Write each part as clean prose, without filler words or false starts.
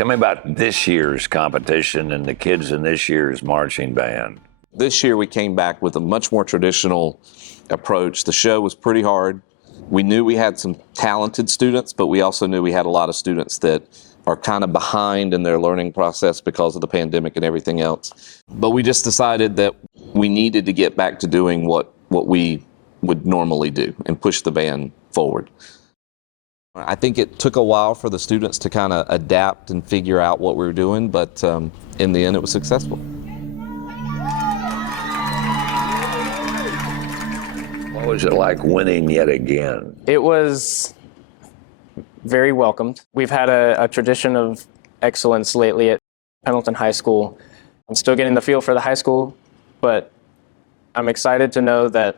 Tell me about this year's competition and the kids in this year's marching band. This year we came back with a much more traditional approach. The show was pretty hard. We knew we had some talented students, but we also knew we had a lot of students that are kind of behind in their learning process because of the pandemic and everything else. But we just decided that we needed to get back to doing what we would normally do and push the band forward. I think it took a while for the students to kind of adapt and figure out what we were doing, but in the end it was successful. What was it like winning yet again? It was very welcomed. We've had a tradition of excellence lately at Pendleton High School. I'm still getting the feel for the high school, but I'm excited to know that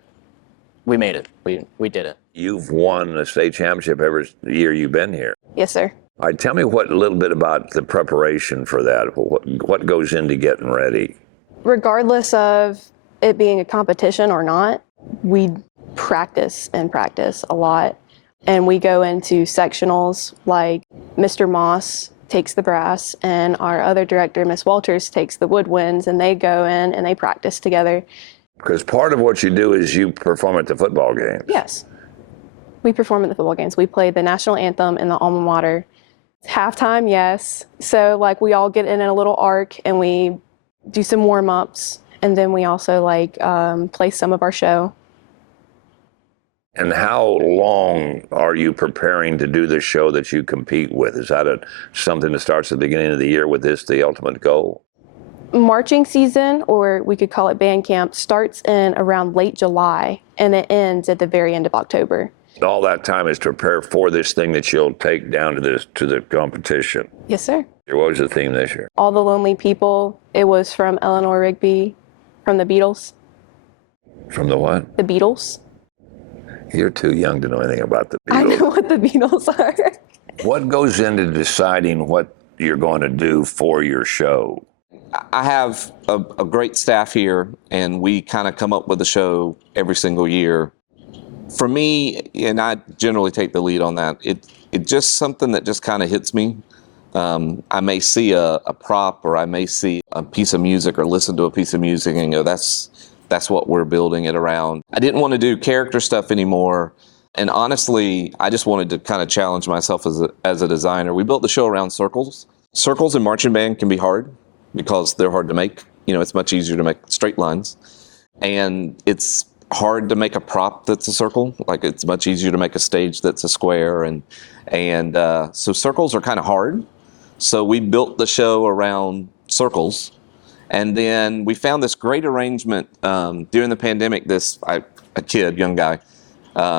we made it. We did it. You've won the state championship every year you've been here. Yes, sir. All right, tell me a little bit about the preparation for that. What goes into getting ready? Regardless of it being a competition or not, we practice a lot. And we go into sectionals, like Mr. Moss takes the brass and our other director, Miss Walters, takes the woodwinds, and they go in and they practice together. Because part of what you do is you perform at the football games. Yes. We perform at the football games. We play the national anthem in the alma mater. Halftime, yes. So like we all get in a little arc and we do some warm-ups, and then we also play some of our show. And how long are you preparing to do the show that you compete with? Is that something that starts at the beginning of the year with this, the ultimate goal? Marching season, or we could call it band camp, starts in around late July and it ends at the very end of October. All that time is to prepare for this thing that you'll take down to the competition. Yes, sir. What was the theme this year? All the Lonely People. It was from Eleanor Rigby, from the Beatles. From the what? The Beatles. You're too young to know anything about the Beatles. I know what the Beatles are. What goes into deciding what you're going to do for your show? I have a great staff here, and we kind of come up with a show every single year. For me, and I generally take the lead on that, it's just something that just kind of hits me. I may see a prop, or I may see a piece of music or listen to a piece of music and go, that's what we're building it around. I didn't want to do character stuff anymore. And honestly, I just wanted to kind of challenge myself as a designer. We built the show around circles. Circles in marching band can be hard because they're hard to make. You know, it's much easier to make straight lines. And it's hard to make a prop that's a circle. Like, it's much easier to make a stage that's a square. And so circles are kind of hard. So we built the show around circles. And then we found this great arrangement during the pandemic. A young guy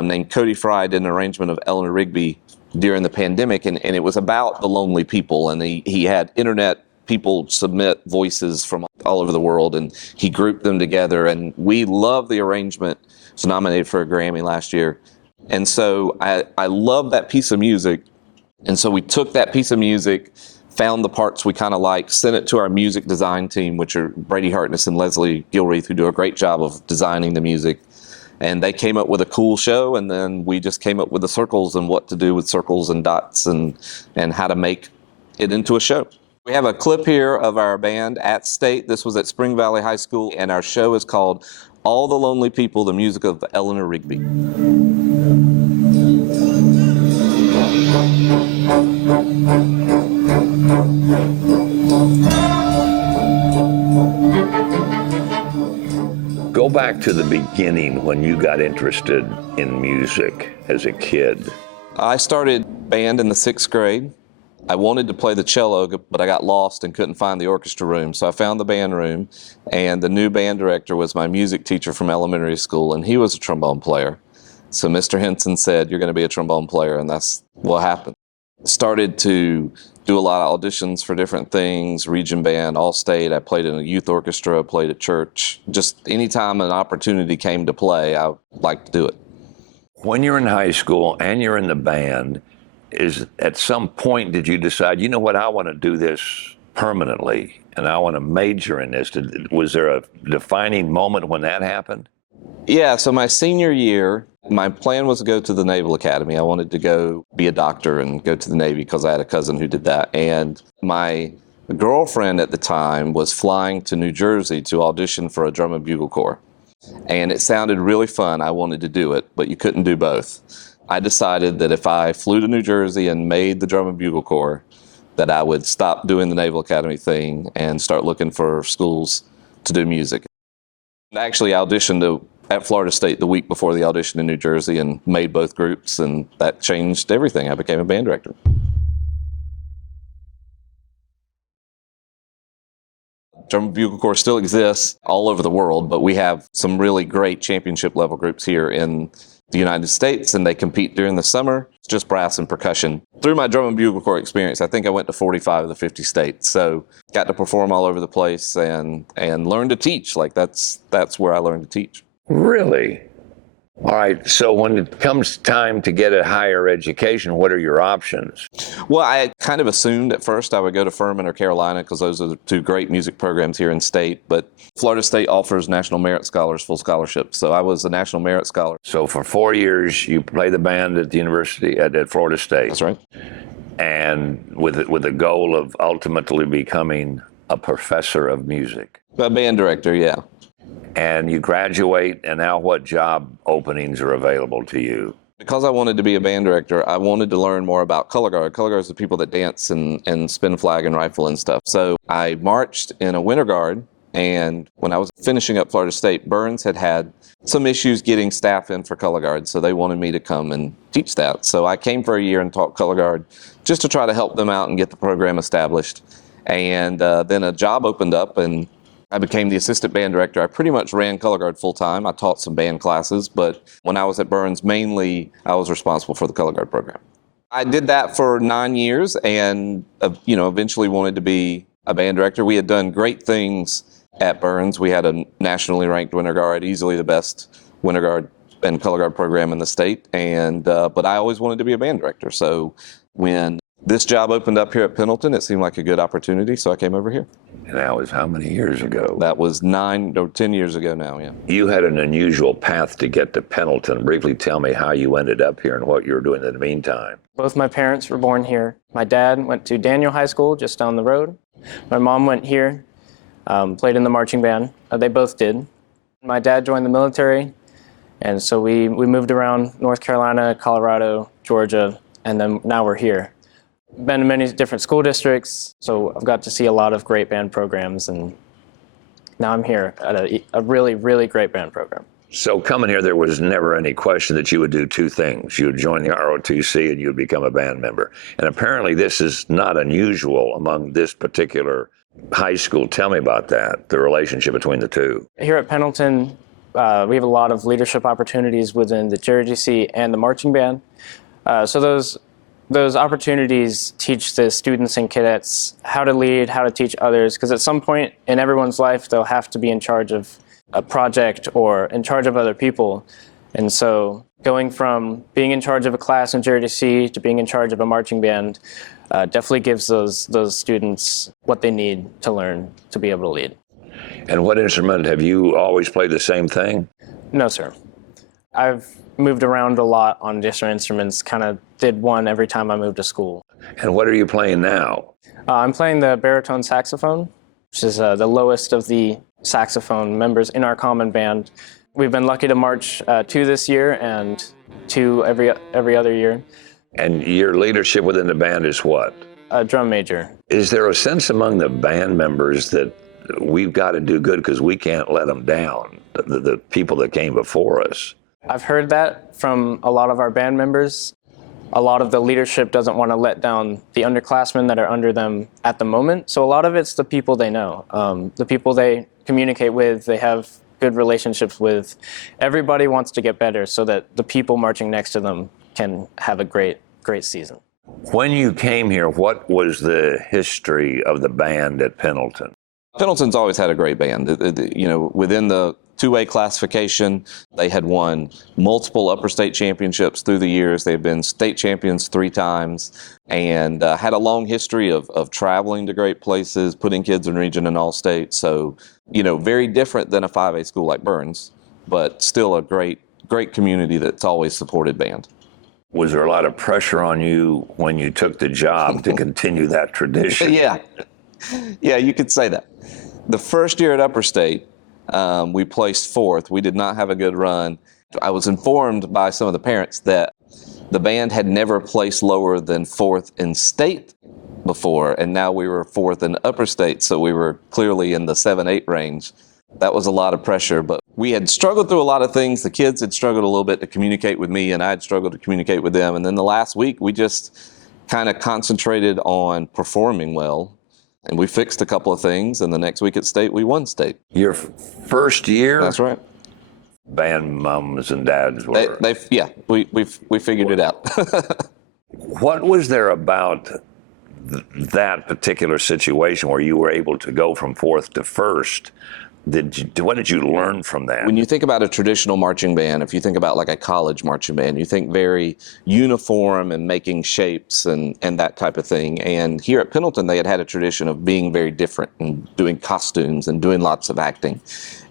named Cody Fry did an arrangement of Eleanor Rigby during the pandemic, and it was about the lonely people. And he had internet people submit voices from all over the world, and he grouped them together. And we love the arrangement. It was nominated for a Grammy last year. And so I love that piece of music. And so we took that piece of music, found the parts we kind of like, sent it to our music design team, which are Brady Hartness and Leslie Gilreath, who do a great job of designing the music. And they came up with a cool show, and then we just came up with the circles and what to do with circles and dots and how to make it into a show. We have a clip here of our band at State. This was at Spring Valley High School, and our show is called All the Lonely People, the music of Eleanor Rigby. Go back to the beginning when you got interested in music as a kid. I started band in the 6th grade. I wanted to play the cello, but I got lost and couldn't find the orchestra room. So I found the band room, and the new band director was my music teacher from elementary school, and he was a trombone player. So Mr. Henson said, "You're going to be a trombone player," and that's what happened. Started to do a lot of auditions for different things, region band, all state. I played in a youth orchestra, played at church. Just anytime an opportunity came to play, I liked to do it. When you're in high school and you're in the band, at some point did you decide, you know what, I want to do this permanently and I want to major in this? Was there a defining moment when that happened? Yeah, so my senior year, My plan was to go to the Naval Academy. I wanted to go be a doctor and go to the Navy because I had a cousin who did that. And my girlfriend at the time was flying to New Jersey to audition for a drum and bugle corps. And it sounded really fun. I wanted to do it, but you couldn't do both. I decided that if I flew to New Jersey and made the drum and bugle corps, that I would stop doing the Naval Academy thing and start looking for schools to do music. Actually, I auditioned at Florida State the week before the audition in New Jersey and made both groups, and that changed everything. I became a band director. Drum and bugle corps still exists all over the world, but we have some really great championship level groups here in the United States, and they compete during the summer. It's just brass and percussion. Through my drum and bugle corps experience, I think I went to 45 of the 50 states, so got to perform all over the place and learn to teach. Like that's where I learned to teach. Really? All right, so when it comes time to get a higher education, what are your options? Well, I kind of assumed at first I would go to Furman or Carolina because those are the two great music programs here in state, but Florida State offers National Merit Scholars full scholarships, so I was a National Merit Scholar. So for 4 years, you play the band at the university, at Florida State. That's right. And with the goal of ultimately becoming a professor of music. A band director, yeah. And you graduate, and now what job openings are available to you? Because I wanted to be a band director, I wanted to learn more about color guard. Color guard is the people that dance and spin flag and rifle and stuff. So I marched in a winter guard, and when I was finishing up Florida State, Burns had some issues getting staff in for color guard, so they wanted me to come and teach that. So I came for a year and taught color guard just to try to help them out and get the program established. And then a job opened up, and I became the assistant band director. I pretty much ran color guard full time. I taught some band classes, but when I was at Burns, mainly I was responsible for the color guard program. I did that for 9 years and eventually wanted to be a band director. We had done great things at Burns. We had a nationally ranked winter guard, easily the best winter guard and color guard program in the state. And but I always wanted to be a band director. So when this job opened up here at Pendleton, it seemed like a good opportunity, so I came over here. And that was how many years ago? That was 9 or 10 years ago now, yeah. You had an unusual path to get to Pendleton. Briefly tell me how you ended up here and what you were doing in the meantime. Both my parents were born here. My dad went to Daniel High School just down the road. My mom went here, played in the marching band. They both did. My dad joined the military, and so we moved around North Carolina, Colorado, Georgia, and then now we're here. Been in many different school districts, so I've got to see a lot of great band programs, and now I'm here at a really, really great band program. So coming here, there was never any question that you would do two things. You would join the ROTC and you would become a band member. And apparently this is not unusual among this particular high school. Tell me about that, the relationship between the two. Here at Pendleton, we have a lot of leadership opportunities within the JRGC and the marching band. So those opportunities teach the students and cadets how to lead, how to teach others, because at some point in everyone's life, they'll have to be in charge of a project or in charge of other people. And so going from being in charge of a class in JRDC to being in charge of a marching band definitely gives those students what they need to learn to be able to lead. And what instrument, have you always played the same thing? No, sir. I've moved around a lot on different instruments, kind of did one every time I moved to school. And what are you playing now? I'm playing the baritone saxophone, which is the lowest of the saxophone members in our common band. We've been lucky to march 2 this year and 2 every other year. And your leadership within the band is what? A drum major. Is there a sense among the band members that we've got to do good because we can't let them down, the people that came before us? I've heard that from a lot of our band members. A lot of the leadership doesn't want to let down the underclassmen that are under them at the moment. So a lot of it's the people they know, the people they communicate with, they have good relationships with. Everybody wants to get better so that the people marching next to them can have a great season. When you came here, what was the history of the band at Pendleton? Pendleton's always had a great band. Within the 2A classification, they had won multiple upper state championships through the years. They've been state champions 3 times and had a long history of traveling to great places, putting kids in region and all state. So, very different than a 5A school like Burns, but still a great great community that's always supported band. Was there a lot of pressure on you when you took the job to continue that tradition? Yeah, you could say that. The first year at Upper State, we placed fourth. We did not have a good run. I was informed by some of the parents that the band had never placed lower than fourth in state before, and now we were fourth in Upper State, so we were clearly in the 7-8 range. That was a lot of pressure, but we had struggled through a lot of things. The kids had struggled a little bit to communicate with me, and I had struggled to communicate with them. And then the last week, we just kind of concentrated on performing well, and we fixed a couple of things. And the next week at state, we won state. Your first year? That's right. Band mums and dads were. We figured it out. What was there about that particular situation where you were able to go from fourth to first? What did you learn from that? When you think about a traditional marching band, if you think about like a college marching band, you think very uniform and making shapes and that type of thing. And here at Pendleton, they had a tradition of being very different and doing costumes and doing lots of acting.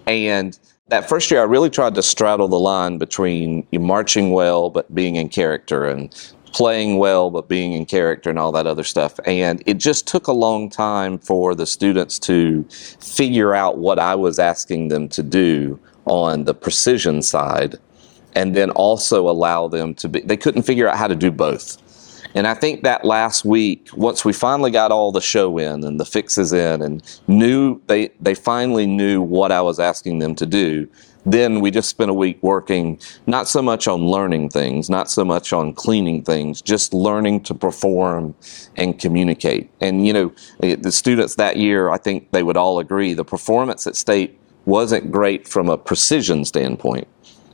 And that first year, I really tried to straddle the line between marching well but being in character, and playing well but being in character, and all that other stuff. And it just took a long time for the students to figure out what I was asking them to do on the precision side, and then also allow them to be, they couldn't figure out how to do both. And I think that last week, once we finally got all the show in and the fixes in, and they finally knew what I was asking them to do, then we just spent a week working, not so much on learning things, not so much on cleaning things, just learning to perform and communicate. And, the students that year, I think they would all agree, the performance at state wasn't great from a precision standpoint.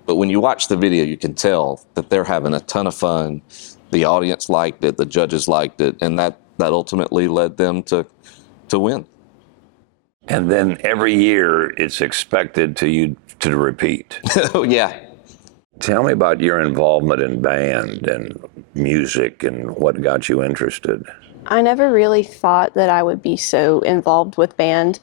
But when you watch the video, you can tell that they're having a ton of fun. The audience liked it, the judges liked it, and that ultimately led them to win. And then every year it's expected to repeat. Oh, yeah. Tell me about your involvement in band and music and what got you interested. I never really thought that I would be so involved with band.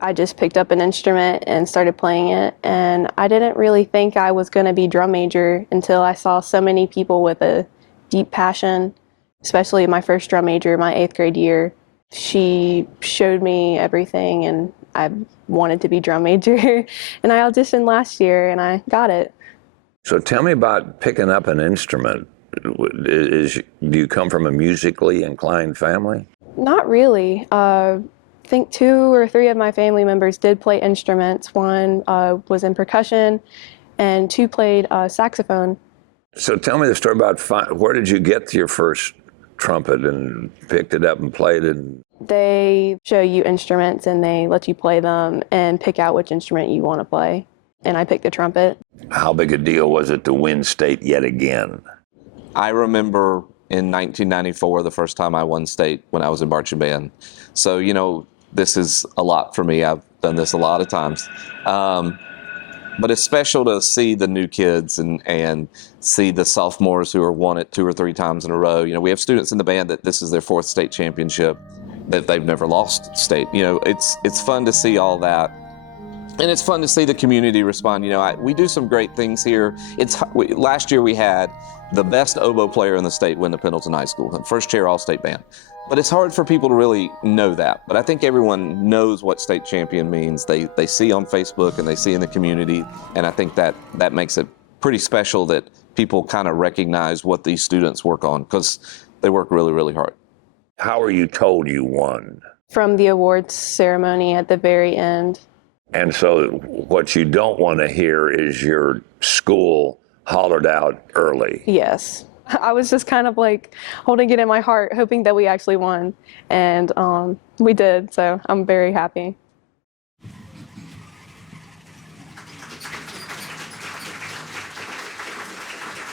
I just picked up an instrument and started playing it, and I didn't really think I was going to be drum major until I saw so many people with a deep passion, especially my first drum major, my 8th grade year. She showed me everything, and I wanted to be drum major. And I auditioned last year, and I got it. So tell me about picking up an instrument. Do you come from a musically inclined family? Not really. I think 2 or 3 of my family members did play instruments. One was in percussion, and 2 played saxophone. So tell me the story about where did you get your first trumpet and picked it up and played it? They show you instruments and they let you play them and pick out which instrument you want to play. And I picked the trumpet. How big a deal was it to win state yet again? I remember in 1994, the first time I won state when I was in marching band. So, this is a lot for me. I've done this a lot of times. But it's special to see the new kids and see the sophomores who are won it 2 or 3 times in a row. We have students in the band that this is their 4th state championship, that they've never lost state. It's fun to see all that. And it's fun to see the community respond. We do some great things here. Last year we had the best oboe player in the state win to Pendleton High School, first chair all-state band. But it's hard for people to really know that. But I think everyone knows what state champion means. They see on Facebook and they see in the community. And I think that makes it pretty special that people kind of recognize what these students work on, because they work really, really hard. How are you told you won? From the awards ceremony at the very end. And so what you don't want to hear is your school hollered out early. Yes. I was just kind of like holding it in my heart, hoping that we actually won. And we did, so I'm very happy.